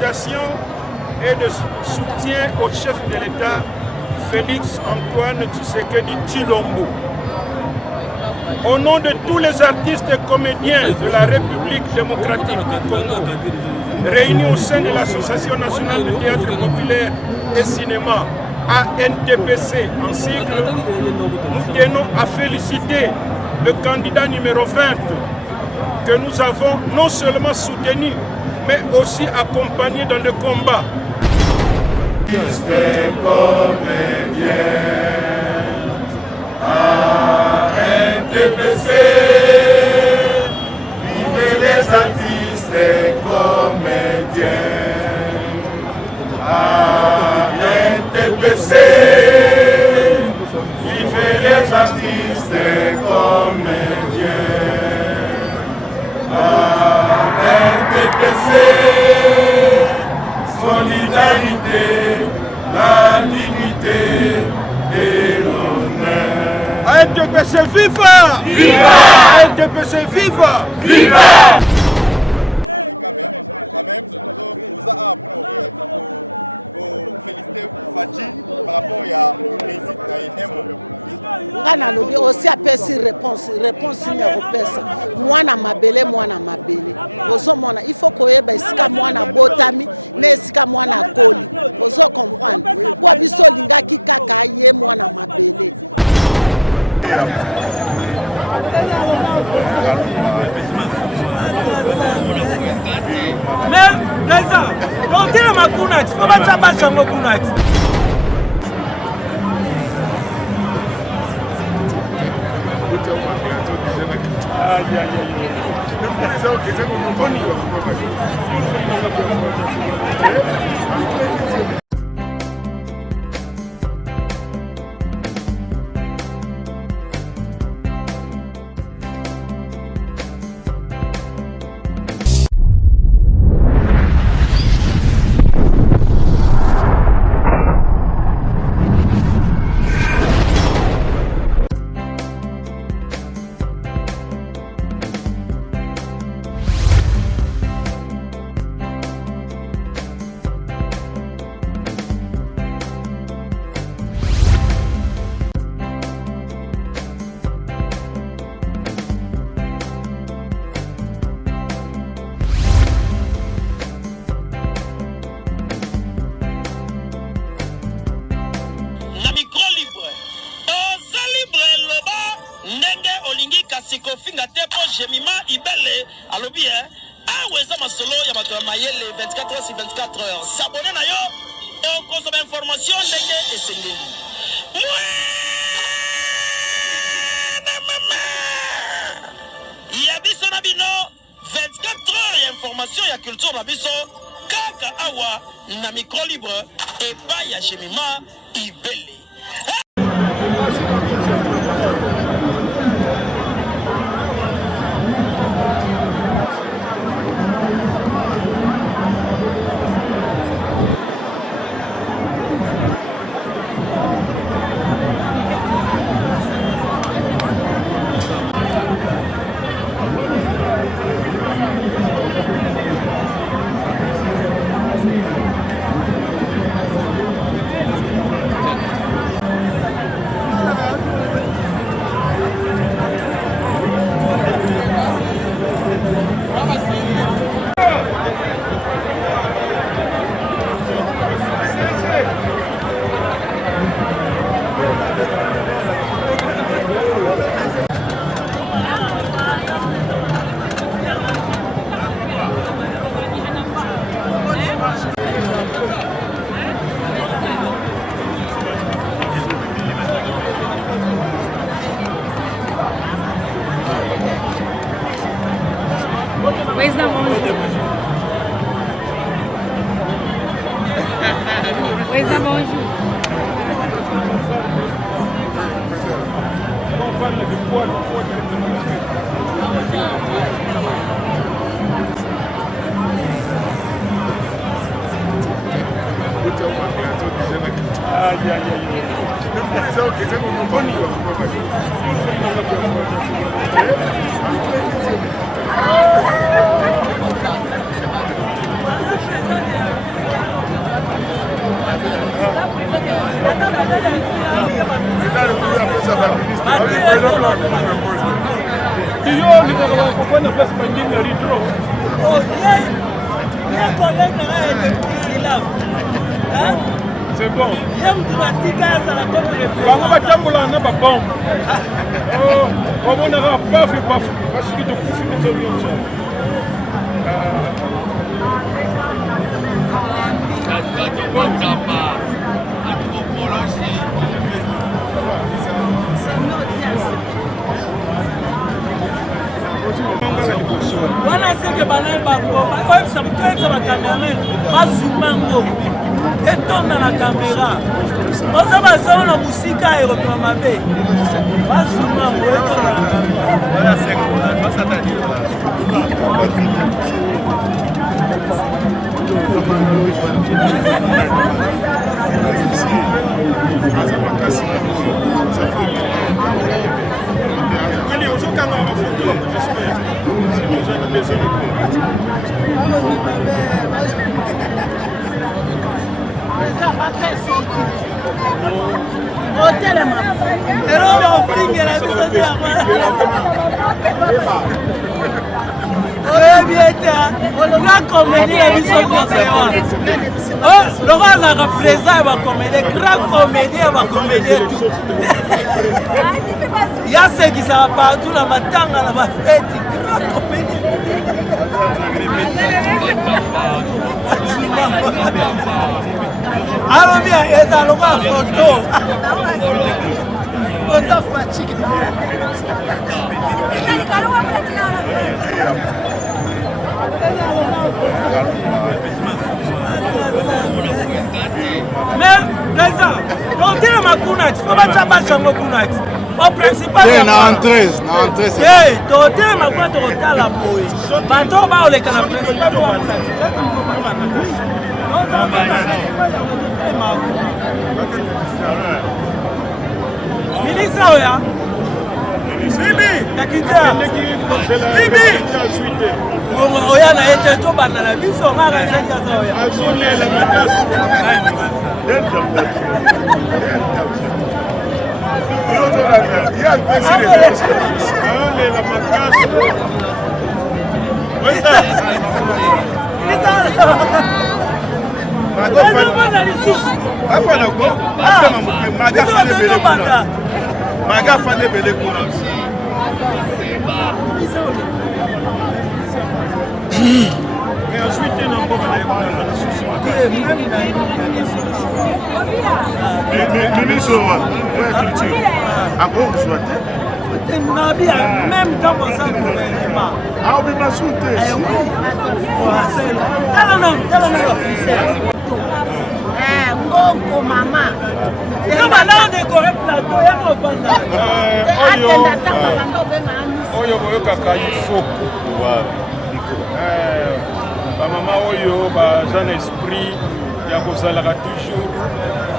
félicitations et de soutien au chef de l'État, Félix Antoine Tshisekedi Tshilombo. Au nom de tous les artistes et comédiens de la République démocratique du Congo, réunis au sein de l'Association nationale de théâtre populaire et cinéma, ANTPC en sigle, nous tenons à féliciter le candidat numéro 20 que nous avons non seulement soutenu, mais aussi accompagné dans le combat. ANTPC, vivez les artistes et comédiens. ANTPC, vivez les artistes et comédiens. ANTPC, solidarité, la dignité et l'honneur. ANTPC viva! Viva! ANTPC viva! Viva! Quand même, nous avons féliciter Fadji par rapport à la réussite de aussi apesi réponse numéro pesa mwana mabele ozomona il faut koyeba esika mwana botami na esika mwana koli ozo comprendre po biso lingaki kaka ye mwana mabele. Mais Gaza, on tire ma kunat, faut pas tabac sur mon kunat. Sikofinga tepo jemima ibele alobi aweza masolo ya bato ya mayele 24 heures sur 24 heures s'abonner na yo et consommer information ndenge esengeli ya biso na bino 24 heures ya information ya culture na biso kaka awa na micro libre epai ya jemima ibele. Where's the bonjour? Where's the bonjour? Viva! Yo, les gens qui font la place pending la ritro. Oh, il y a un collègue qui est là. C'est bon. Il y a un tour à la comme Bango batambola na ba bombe. Oh, comment on aura pas fait pas parce que tu fous les autres. Wana seke banani bakoyebisa bacameraman bazumango etonda na kamera oza bazala na musika aéroport mabe bazumango etonda na kamera. Ero bafingela biso te oyebieta grand comédie na biso nyonso ewana loko azalaka présent ya bacomédie grand comédie ya bacomédie tu yasekisaka partout na matanga na bafeti grand comédie alobi eza lokola foto foto fatike mais président totelema kuna ti fo batya basango kuna ti au principal na entrée totelema kuna tokotala boye bato baoleka na principal to bamuna ti ministre oya yakita oya na ye te tobanda na biso ngaka esenkaza oya même dans mon sang gouvernement. Oyo boyokaka ifo bamama oyo baza na esprit ya kozalaka toujours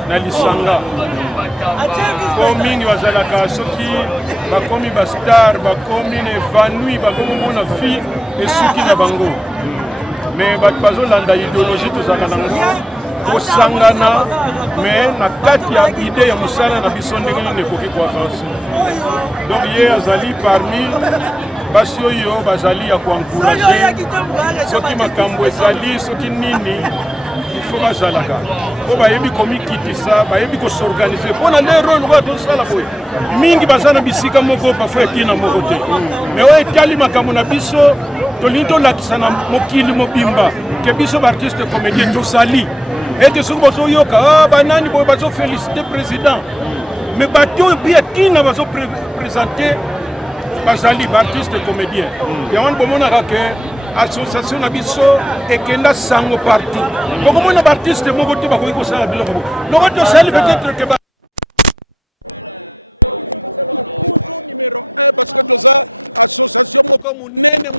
na lisanga po mingi bazalaka soki bakomi bastar bakomi na evanui bakomi mona fille esuki na bango mais bato bazolanda idéologie tozalaka nango kosangana mais na kati ya ide ya mosala na biso ndenge nini ekoki koavanse donc ye azali parmi basi oyo bazali ya koencourage soki makambo ezali soki nini ifo bazalaka po bayebi komikitisa bayebi kosorganize mpo na lero lokola tosala boye mingi baza na bisika moko pafo etina moko te me oyo etali makambo na biso tolingi tolakisa na mokili mobimba ke biso baartiste comédien tozali ete soki bozoyoka banani boye bazofélicité président me bato oyo mpe etina bazoprésente bazali baartiste comédien yango bomonaka ke association na biso ekenda sango partout bokomona baartiste moko te bakoki kosala biloko bo loko tosali peut-être ke toujours numéro 1 parce que toza association moko munene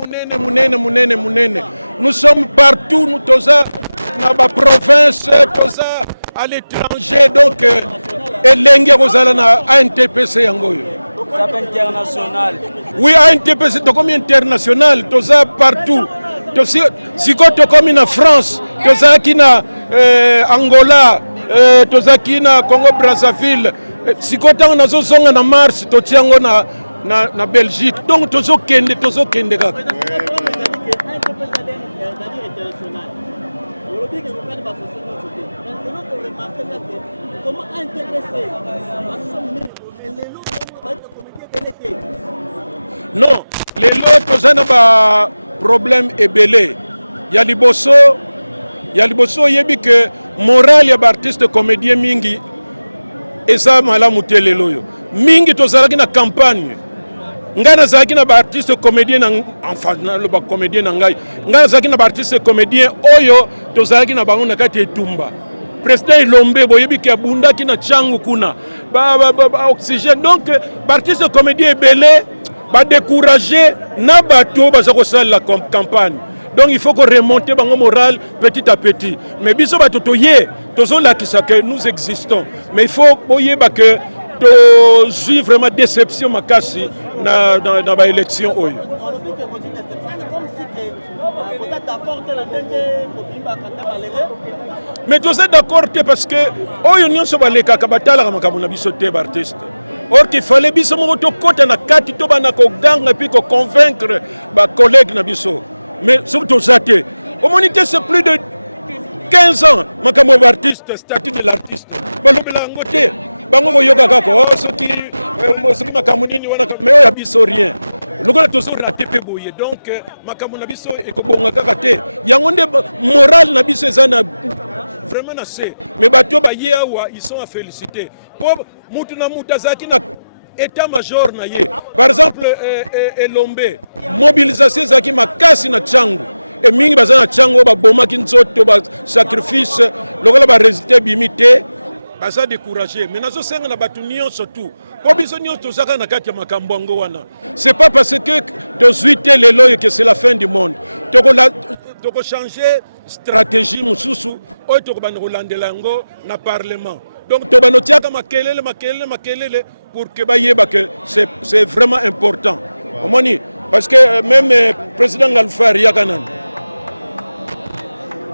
nous sommes partout nous toza na baprovince toza à l'étranger donc elenge kozala na ANTPC yango oyo international. Oui, ANTPC, c'est comme international, tout ça partout. Si tu comme en France, tout ça qui na Angola, tout ça qui na Congo Brazzaville, si tu as en Mars, tu tiens na Belgique. Donc tozo kende kaka. Non, les lots toza na ba problème ebele. Ya liboso yebi que moral ya ba artiste comédien mingi eza malamu te lelo yo. Mingi tozalaki na campagne. Nga nazalaki na ba artiste comédien na enfin na lo ba comédien na ngai. Nga nazalaki na ba artiste comédien oyo tozalaki na bango na kati etumba. Président Ilombe boyebi ki abundaki na changu kuna. Ba oxygène. Donc ba artiste comédien ebele ba décourager na bato baza ko sala la campagne. Donc il faut qu'on remonte bango moral petit à petit. Mais biso bato toye tozo la que nous existons. Mais il faut boye ba que to juivre vraiment déception makasi na ba élection oyo. Mais tu es d'accord parce que oyo nyonso baleka kabatala makambo na biso te artiste. Or qu'il fallait biso mo to kota na kati to bana ko ganga puis ko convaincre ba collègue na biso. Mais surtout ça te. Au monité c'est plus de 15 ans makambo artiste, statut de l'artiste. Balobela ngote. Bango yoga kako soki makambo nini wana mais oyo biso rien. Lokola tozo raté pe boye. Donc makambo na biso ekobonga kaka te. Yango nde moral na biso ezana vraiment assez. Mais bato ba yewa ils sont à féliciter. Pour mutu na mutazaki na état-major na ye. Par exemple Elombe mobilisation zaki makasi na changu. Et mingi bazana changu ba boma kinzoto ba sacrifice lokola ba résultat bimité baza découragé. Mais nazo senga na batu nyonso tout. Po biso nyonso zaka na kati ya makambo ngo wana. C'est pas parce que tozuite lelo que c'est la fin du monde. Toko changer stratégie mususu oyo tokobana kolandela yango na parlement. Donc tobanotiaka makelele pour que bayeba que c'est vraiment important. Omoni parce que même président Alpha Yakanan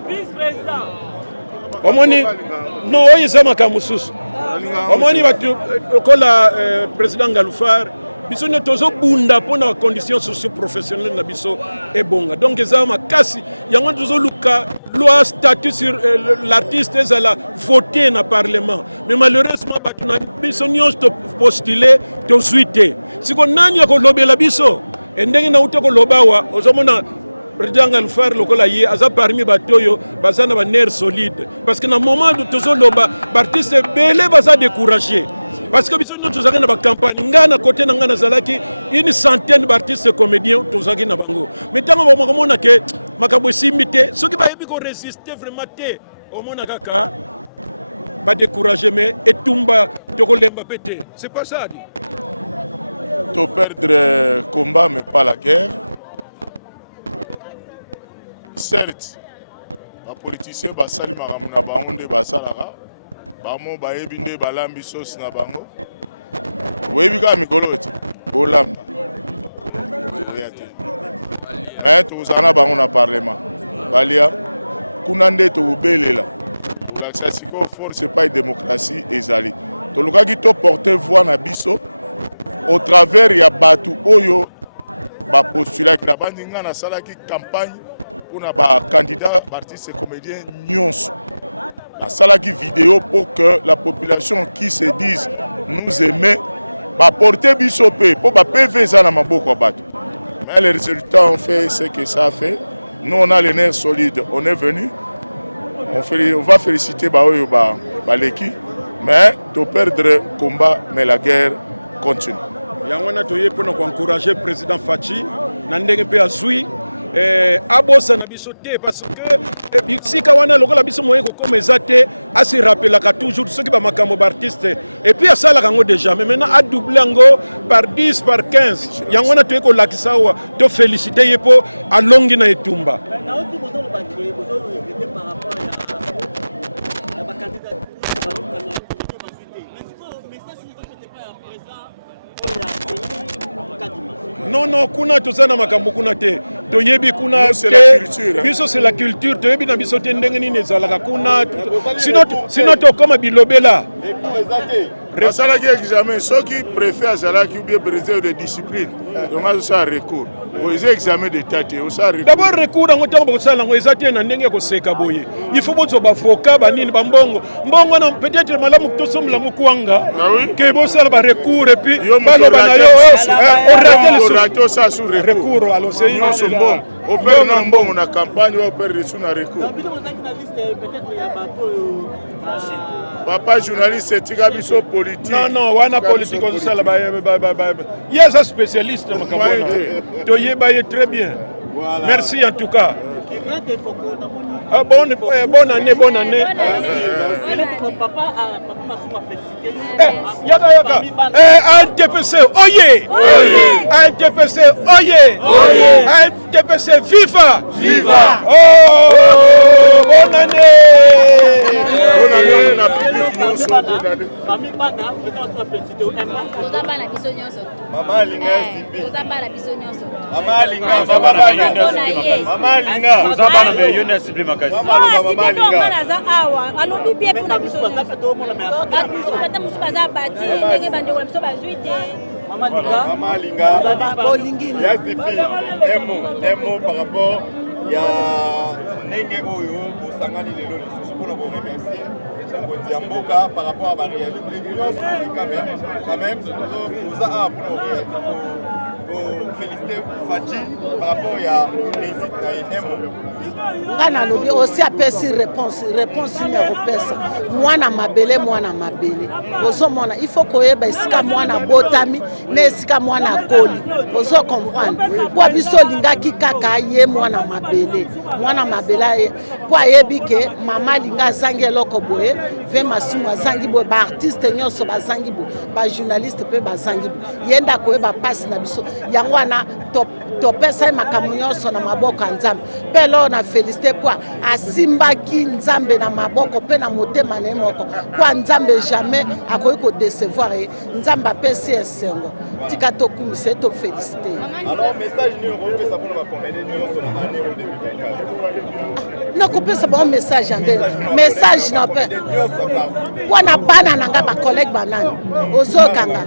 vice-président omoni non oyo eza makambo mususu. Omoni batu kola président Alpha biso ne tozo bunda pona conditions socio-professionnelles na biso ebonga. Donc eza makasi yango tozo luka loi statut sur l'artiste ezala voté na parlement. Mais malheureusement batu na biso nyonso postuler to suite. Siko nani ko lobela biso endenge na uto ko lobawa ozomona président Alpha lokola ye aza parmi batoyo bazana ba nerf solide parce que na moment de tozo loba artiste belé baza découragé. Parce que nous avons une campagne, nous avons côté une centaine d'artistes comédiens, nous avons bango. Mais tant que nous avons que makabo simité, ceux qui vont résister vraiment au monde kaka va décourager mais et tumba de kolemba pété. C'est pas ça dit. Tu perdre le combat mais pas la guerre. Certes, les politiciens basali maramuna baonde basalara. Bamo bayebi nde balambi sauce na bango webi ka mikolo eti bolamba mais tozana bango na parlement balia kuna nde tobelela olakisa siko force pas démocratie ezali tolukaki to porter voix na biso au travers ya batu oyo ba postulaki na bandinga na salaki campagne pour ba candidat artiste comédien nyonso. La salaki vidéo pour que la population qui se dise nous aimer va porter bisopé pour ba PV ça na maboko bato. Mais les résultats ont fait ce que ça a fait. Nous on a les nerfs solides, on est venu. On va féliciter Baoyo Baleki, mais de perdre le combat mais la guerre continue. Yangona toye pour nous encourager le président Fachi nandenge pe azui abosa na biso te parce que si kawana lokola biso moye ko comme ezate a se rappeler ka toujours ceux qui ba makambo artiste et puis asala kango déjà mais maintenant a doubler ngo par 10 par 15 yangona toye ko lakisa wa to féliciter yepo alongi na etumba. Non, kuna tozana makambo kuna te. Toyebi kuna c'est la culture. Biso c'est la culture. Toyebi na biso te ndenge nini ezalaka kuna. Sinon to comme bilobela. asalaki examen soki préfet azalaki ou bien président de discipline donc azosala recours eza examen d'état te osala recours. D'abord recours yango ntango bakosala yango eza te na ndenge ya koseka boye il faut bozwa bavoka banini bambongo mbongo na peut-être malamu tosombola mokwanga ke bosala barecours epuis baloba na yo orate osala sur recours alosei nyonso mbongo opere na mbongo na campagne oyo opere resu na recours. Papa journaliste etika biso politique. Non, wana politique ozosala ye aza spécialiste na makambo wana toyeba ye très bien. Merci en tout cas. Bonne année. Yaka. ANTPC, oye! ANTPC, oye! ANTPC, viva! Oh! Bonne année! Na public nyonso Mama Alinga Simbi. Mama Alinga. Mama Alinga. Tozabana me yone Simbi makasi. Mama Alinga. alobi bien pour la biso bata musu baza bati ndenge bandeko na biso bazwi te Mama Alinga. Ya Simbi. Un mot par rapport ya ndenge oyo osangani lelo lisusu pour nous remercier. Mboka par rapport à la réalité quand même nous a pour féliciter Fadji par rapport à Ngana lobi aussi apesi réponse numéro pesa mwana mabele ozo mona il faut koyeba esika mwana botami na esika mwana koli ozo comprendre po biso lingaki kaka ye mwana mabele po ayebi ke mama linga zangi eloko boye ve masumu azangi boye ba artiste nyonso bazangi boye ba journaliste pe bazangi boye yenda koyeba passe na biso yango wana topesa makambo nyonso na maboko ya Nzambe pe lo na félicité po asimbaki Nzambe na maboko pe na motema na moko po Nzambe jamais akoki ko décevoir Nzambe apesi esengo tika tokumisa to félicité. Alors message ni européen ça pour nous accompagner nyonso na année 2024. nakopesa bon message ande message na pe wana bana nanga ba collègue banani ozokanga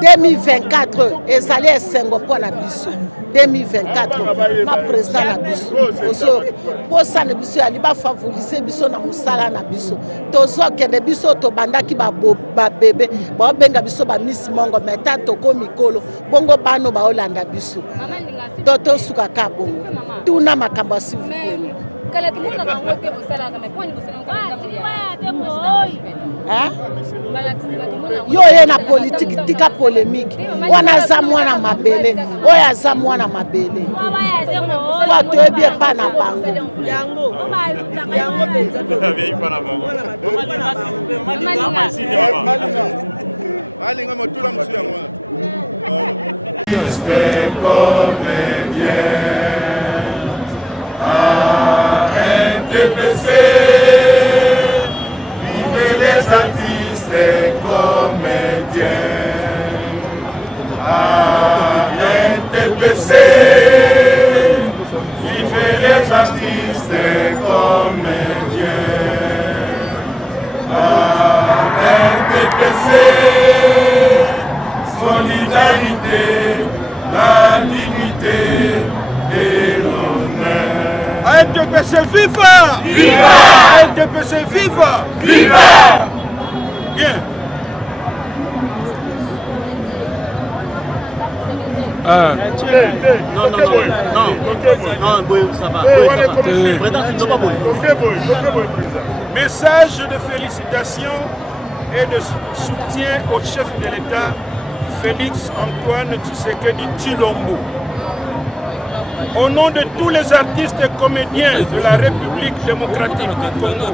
2024 ezali esengo pona biso 2024 ma président na biso ozo posa na biso ali ba favoriser biso na musala na biso tozokende biso to bandaki ba bébé ba benga biso ba Miss Mongo meta toko mikolo bongo bano ba olanda biso toto suka ka bongo tuna makamba sivu kala tumuna bango te bosala kana poni bosala yo ye na politique tika polémique wana za mwana mabele oya za mwana mabele kwa toyebi pa na bango yango alinga motula musu yango NTPC, vivez les artistes et comédiens. NTPC, vivez les artistes et comédiens. NTPC, solidarité, la dignité et l'honneur. ANTPC viva! Viva! ANTPC viva! Viva! Bien. Message de félicitations et de soutien au chef de l'État, Félix Antoine Tshisekedi Tshilombo. Au nom de tous les artistes et comédiens de la République démocratique du Congo,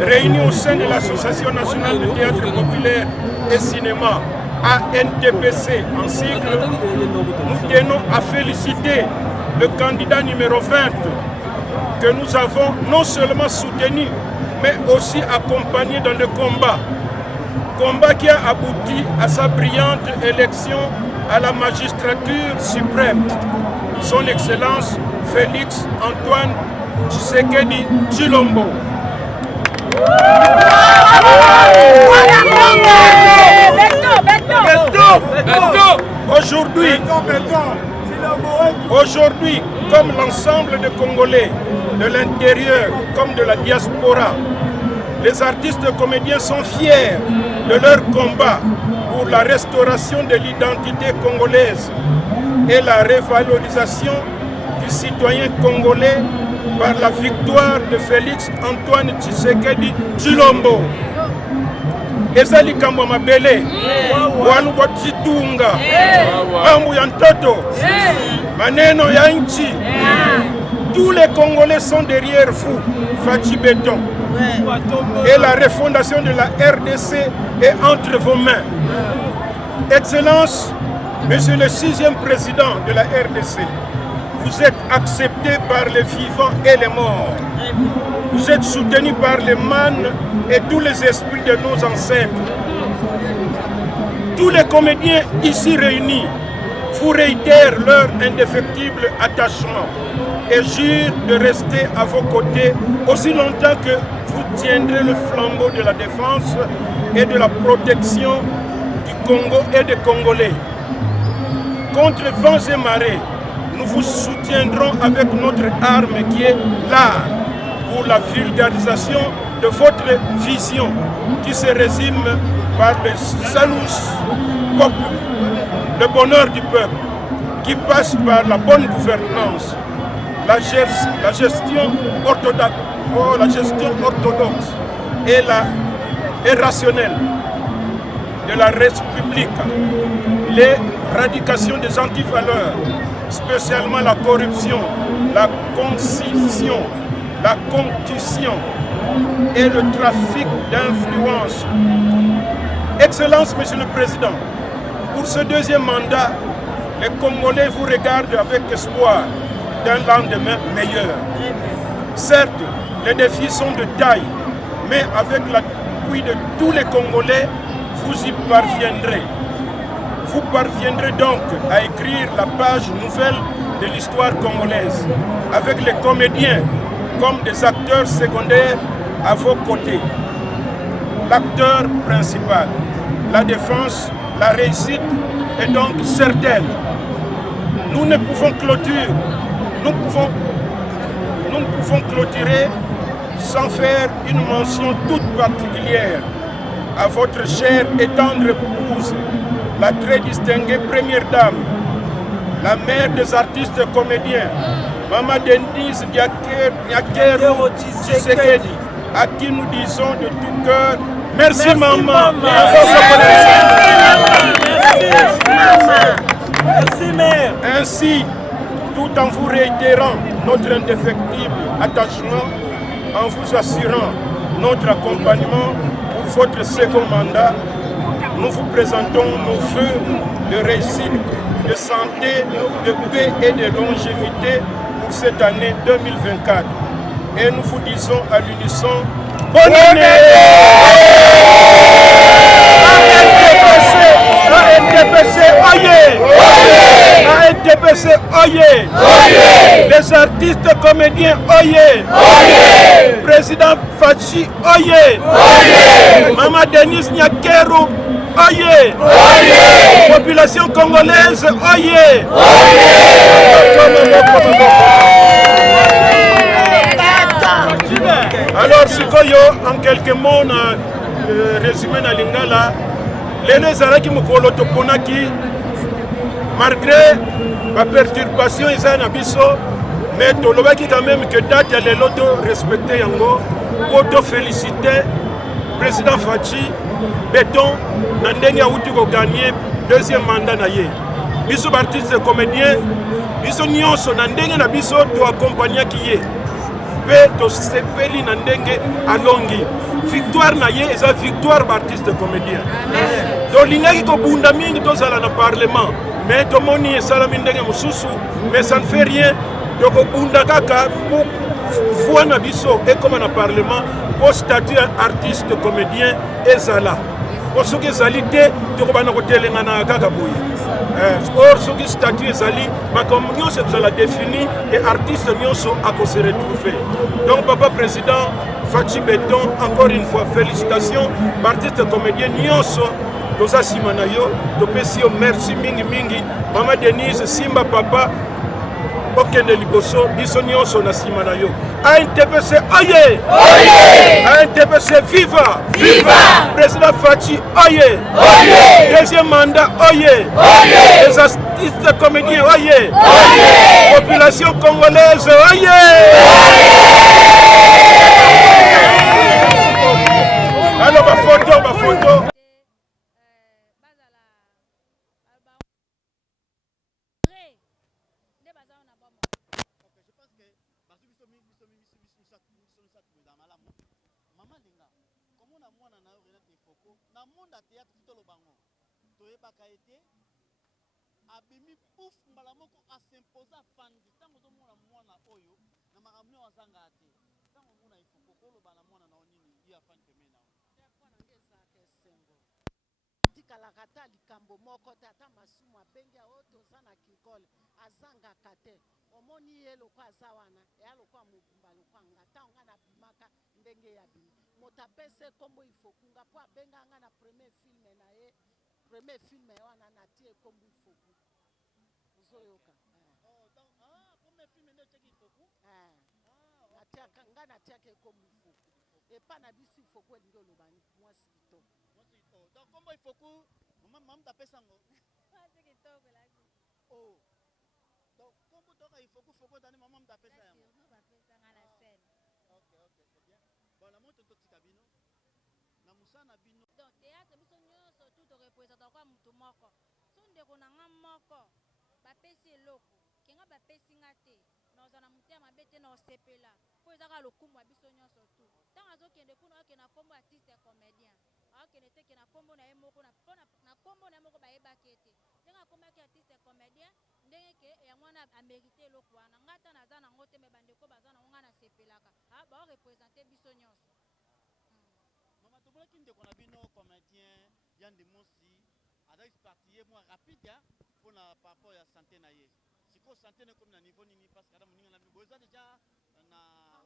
réunis au sein de l'Association nationale de théâtre populaire et cinéma, ANTPC en sigle, nous tenons à féliciter le candidat numéro 20 que nous avons non seulement soutenu, mais aussi accompagné dans le combat. Combat qui a abouti à sa brillante élection à la magistrature suprême. Son Excellence Félix Antoine Tshisekedi Tshilombo. Aujourd'hui, comme l'ensemble des Congolais, de l'intérieur comme de la diaspora, les artistes comédiens sont fiers de leur combat pour la restauration de l'identité congolaise et la révalorisation du citoyen congolais par la victoire de Félix Antoine Tshisekedi Tshilombo. Ezali kambo mabele wanu wachitunga mambo ya ntoto maneno ya nchi. Tous les Congolais sont derrière vous, Fachi Béton. Et la refondation de la RDC est entre vos mains. Excellence, Monsieur le 6e président de la RDC, vous êtes accepté par les vivants et les morts. Vous êtes soutenu par les mânes et tous les esprits de nos ancêtres. Tous les comédiens ici réunis vous réitèrent leur indéfectible attachement et jurent de rester à vos côtés aussi longtemps que vous tiendrez le flambeau de la défense et de la protection du Congo et des Congolais. Contre vents et marées, nous vous soutiendrons avec notre arme qui est l'art pour la vulgarisation de votre vision qui se résume par le salus peuple, le bonheur du peuple, qui passe par la bonne gouvernance, la gestion orthodoxe et rationnelle de la République, l'éradication des antivaleurs, spécialement la corruption, la concision, la concussion et le trafic d'influence. Excellence, Monsieur le Président, pour ce deuxième mandat, les Congolais vous regardent avec espoir d'un lendemain meilleur. Certes, les défis sont de taille, mais avec l'appui de tous les Congolais, vous y parviendrez. Vous parviendrez donc à écrire la page nouvelle de l'histoire congolaise, avec les comédiens comme des acteurs secondaires à vos côtés. L'acteur principal, la défense, la réussite est donc certaine. Nous ne pouvons clôturer, nous pouvons clôturer sans faire une mention toute particulière à votre chère et tendre épouse, la très distinguée première dame, la mère des artistes comédiens, Maman Denise Nyakero Tshisekedi, à qui nous disons de tout cœur, merci maman. Merci mère. Ainsi, tout en vous réitérant notre indéfectible attachement, en vous assurant notre accompagnement pour votre second mandat, nous vous présentons nos vœux de réussite, de santé, de paix et de longévité pour cette année 2024. Et nous vous disons à l'unisson, bonne année! ANDPC, oyez! ANDPC, oyez! Les artistes comédiens, oyez! Président Fachi, oyez! Maman Denise Nyakero, oyez! Population congolaise, oyez! Alors, Sikoyo, en quelques mots, résumé na lingala, les Zaraki Mokolo Toponaki, malgré la perturbation, ils ont abisso, mais Tolobaki quand même que date à l'auto respecté Yango, pour féliciter le président Fachi, Béton, Nandenga Outiko gagné deuxième mandat naïe. Biso artiste comédien, biso nyonso Nandenga na biso to accompagner qui est. To sepeli na ndenge alongi victoire na ye eza victoire b'artiste comédien tolingaki kobunda mingi tozala na parlement mais tomoni esalami ndenge mosusu mais ça ne fait rien tokobunda kaka po voix na biso ekoma na parlement po statut artiste comédien ezala po soki ezali te tokobana kotelengana kaka boye. or soki statut ezali makambo nyonso ezala défini et artiste nyonso akose retrouver. Donc papa président Fachi Beton, encore une fois félicitations artiste comédien nyonso toza nsima na yo topesi yo merci mingi mingi. Mama Denise Simba papa okende liboso biso nyonso na nsima na yo. ANTPC oye! Oye! ANTPC viva! Viva! Président Fachi oye! Oye! Deuxième mandat oye! Oye! Les artistes comédiens oye! Oye! Population congolaise oye! Alors ma photo. abimi pouf mbala moko asimposa fandi tango tomona mwana oyo na makambo azanga ate tango mona ifoko koloba na mwana na onini ya fandi pemena mpona ngezaka esengo tikalaka ata likambo moko te ata masumu abengi oyo toza na kikole azangaka te omoni ye lokwa aza wana eya lokwa mobimba lokwa nga ntango nga nabimaka ndenge ya bimi moto apesa ekombo ifokunga mpo abenga nga na premier filme na ye premier film wana natie ekombo ifoku ozoyoka premier film nde otiaki ifoku nga natiaka ekombo ifoku epa na biso ifoku elingi oloba mwasi kitoko donc kombo ifoku mamuta apesa ngo donc kombo toka ifoku foku tani mama muta apesa yango ok c'est bien bon na moto totika bino na musana bino donc théâtre biso nyonso tu torepresenta kwa mutu moko so ndeko na nga moko bapesi eloko kenga bapesi nga te naoza na motema mabe te na osepela mpo ezaka lokumu ya biso nyonso tu ntango azokende kuna akende na kombo artiste comédien akende te ke na kombo na ye moko na kombo na ye moko bayebaki ete ndenge akombaki artiste comédien ndenge ke yango wana amérite eloko wana nga ta naza nango te me bandeko baza nango nga nasepelaka baorepresente biso nyonso. Mama tomonaki ndeko na bino comédien Yande Mosi adaki parti ye mwa rapide mpona par rapport ya santé na ye sikoyo santé na ekomi na niveau nini parce que ada moninga na bino eza deja na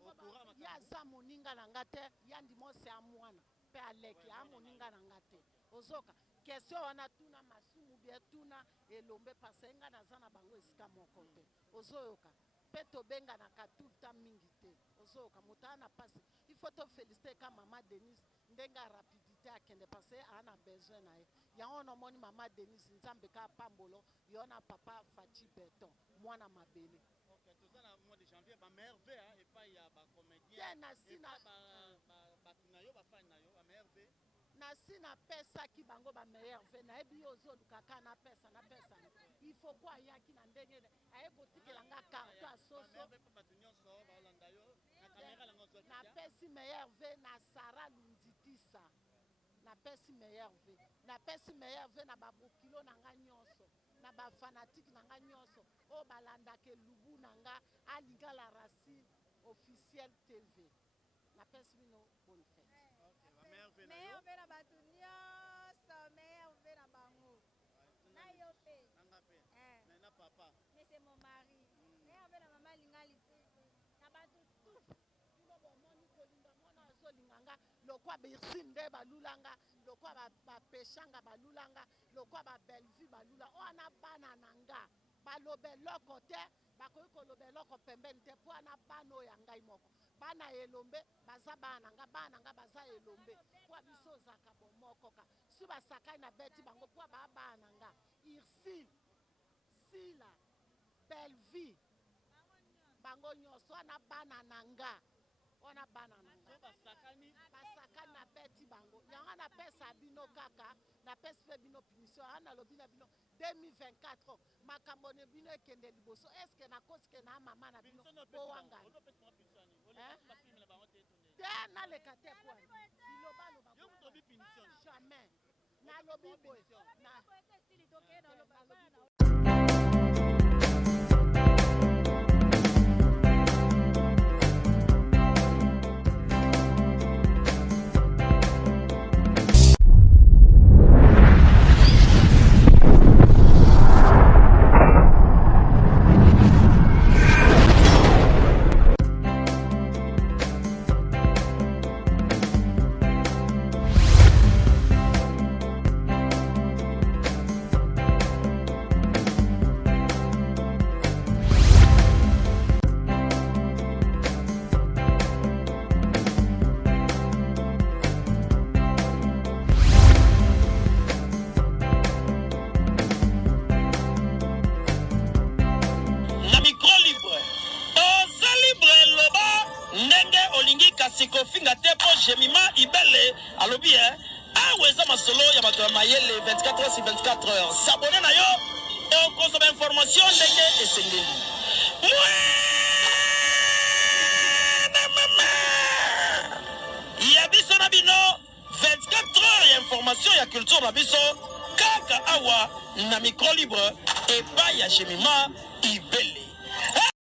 ocourant makambo ye aza moninga na nga te Yande Mosi amwana mpe aleki amoninga na nga te ozoka question wana tuna masumu bie tuna elombe parce nga naza na bango esika moko te ozoyoka mpe tobenganaka tout temps mingi te ozoyoka moto ana pasi il faut tofélicité ka mama Denise ndenge rapidité akende parce ana besoin na ye yango nomoni mama Denise nzambe ka pambolo yo na papa Fachi Beton mwana mabele. Ok toza na mois de janvier ba merve epai ya ba comédien te nasina bato na yo bafani na yo ba merve nasi napesaki bango ba meilleur ve nayebi yo ozoluka ka napesa il faut kwa ayaki na ndenge aye kotikela nga karto ya soso napesi meilleur ve na Sara Lunditisa napesi meilleur ve na babokilo na nga nyonso na bafanatike na nga nyonso oyo balandaka elubu na nga Alingala Racine officiel TV napesi bino bonne fête. Meilleur ve na bato nyonso meilleur ve na bango na yo pe na papa mais c'est mon mari meilleur ve na mama linga lisusu na bato tout bino bomoni kolinga mwana azolinganga lokwa Bercy nde balulanga lokwa bapeshanga balulanga lokwa babelvi balula oyo ana bana na nga balobe eloko te bakoki koloba eloko pembeni te mpo ana bana oyo ya ngai moko bana elombe baza bana nga baza elombe mpo biso ozaka bomokoka su basakani na beti bango mpo bana nga Irsi Sila Belvi bango nyonso wana bana na nga wana bana na nga basakani na beti bango yango napesa bino kaka napesi mpe bino punition wana nalobi na bino 2024 makambo na bino ekende liboso eske nakosike na mama na bino bowangani te naleka te pwani bilobaloba jamais nalobi boye sikofinga te po Jemima Ibele alobi aweza masolo ya bato ya mayele 24 heures sur 24 heures. S'abonner na yo et consommer information ndenge esengeli. Ya biso na bino 24 heures ya information ya culture na biso kaka awa na micro libre et pas ya Jemima Ibele.